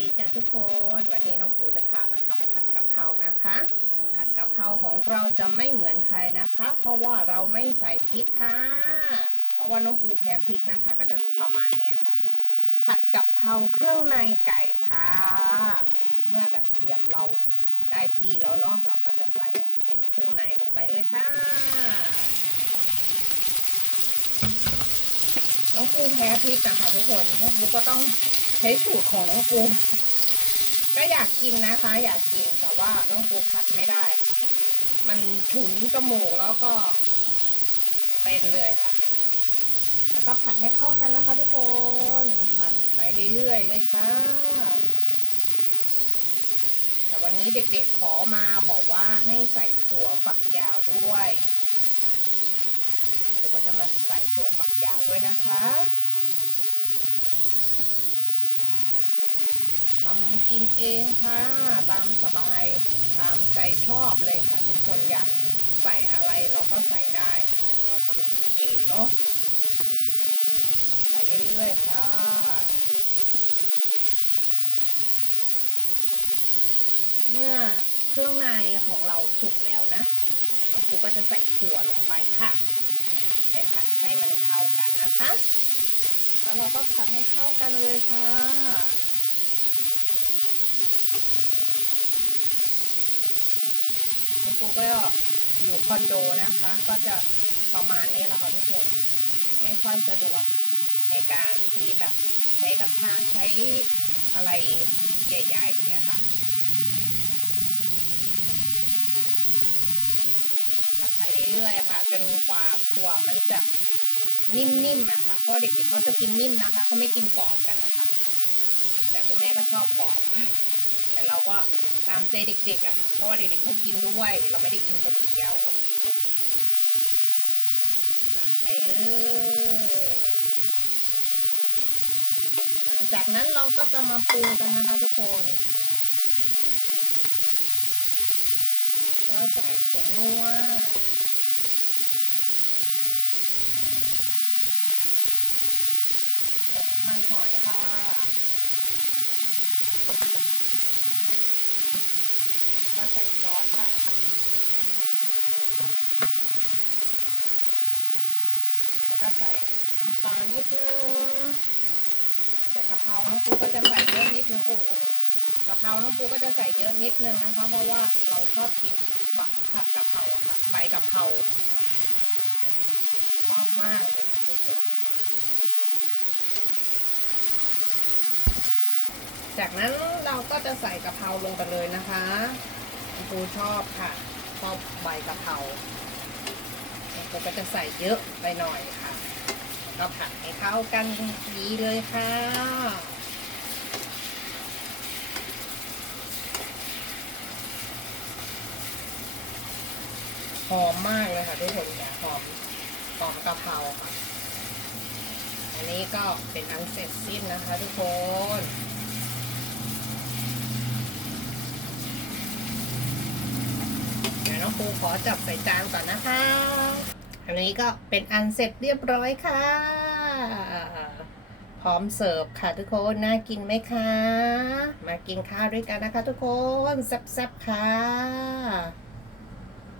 ดีจ้ะทุกคน วันนี้น้องปูจะพามาทำผัดกะเพรานะคะ ผัดกะเพราของเราจะไม่เหมือนใครนะคะ เพราะว่าเราไม่ใส่พริกค่ะ เพราะว่าน้องปูแพ้พริกนะคะ ก็จะประมาณนี้ค่ะ ผัดกะเพราเครื่องในไก่ค่ะ เมื่อกระเทียมเราได้ที่แล้วเนาะเราก็จะใส่เป็นเครื่องในลงไปเลยค่ะน้องปูแพ้พริกนะคะทุกคนพวกปูก็ต้อง ใช้สูตรของน้องปูก็อยากกินนะคะ อยากกินแต่ว่าน้องปูผัดไม่ได้ค่ะมันฉุนจมูกแล้วก็เป็นเลยค่ะ แล้วก็ผัดให้เข้ากันนะคะ ทุกคนผัดไปเรื่อยๆเลยค่ะ แต่วันนี้เด็กๆขอมาบอกว่าให้ใส่ถั่วฝักยาวด้วยเดี๋ยวก็จะมาใส่ถั่วฝักยาวด้วยนะคะ ทำกินเองค่ะ ตามสบายตามใจชอบเลยค่ะ ทุกคนอยากใส่อะไรเราก็ใส่ได้ค่ะ เราทำกินเองเนาะไปเรื่อยๆค่ะเมื่อเครื่องในของเราสุกแล้วนะน้องปูก็จะใส่ถั่วลงไปค่ะ ไปผัดให้มันเข้ากันนะคะ แล้วเราก็ผัดให้เข้ากันเลยค่ะ น้อง ปูก็อยู่คอนโดนะคะ ก็จะประมาณนี้แหละค่ะทุกคนไม่ค่อยสะดวกในการที่แบบใช้กระทะใช้อะไรใหญ่ๆเนี่ยค่ะผัดไปเรื่อยๆค่ะ จนกว่าถั่วมันจะนิ่มๆอะค่ะ เพราะเด็กๆเขาจะกินนิ่มนะคะ เขาไม่กินกรอบกันนะคะ แต่คุณแม่ก็ชอบกรอบ แต่เราก็ตามใจเด็กๆอะค่ะเพราะว่าเด็กๆเขากินด้วย เราไม่ได้กินคนเดียวไปเลยหลังจากนั้นเราก็จะมาปรุงกันนะคะทุกคนแล้วใส่ผงนัวใส่มันหอยค่ะ ใส่ซอสค่ะ แล้วก็ใส่น้ำปลานิดนึงแต่กะเพราน้องปูก็จะใส่เยอะนิดนึงโอ้โอ้กะเพราน้องปูก็จะใส่เยอะนิดนึงนะคะ เพราะว่าเราชอบกินบะผัดกะเพราค่ะ ใบกะเพราชอบมากเลยค่ะทุกคนจากนั้นเราก็จะใส่กะเพราลงไปเลยนะคะ น้องปูชอบค่ะ ชอบใบกะเพราน้องปูก็จะใส่เยอะไปหน่อยค่ะก็ผัดให้เข้ากันดีเลยค่ะหอมมากเลยค่ะทุกคนเนี่ยหอมหอมกะเพราค่ะ อันนี้ก็เป็นอันเสร็จสิ้นนะคะทุกคน เดี๋ยวน้อง ปูขอจับใส่จานก่อนนะคะ อันนี้ก็เป็นอันเสร็จเรียบร้อยค่ะ พร้อมเสิร์ฟค่ะทุกคน น่ากินไหมคะ มากินข้าวด้วยกันนะคะทุกคนแซ่บๆค่ะ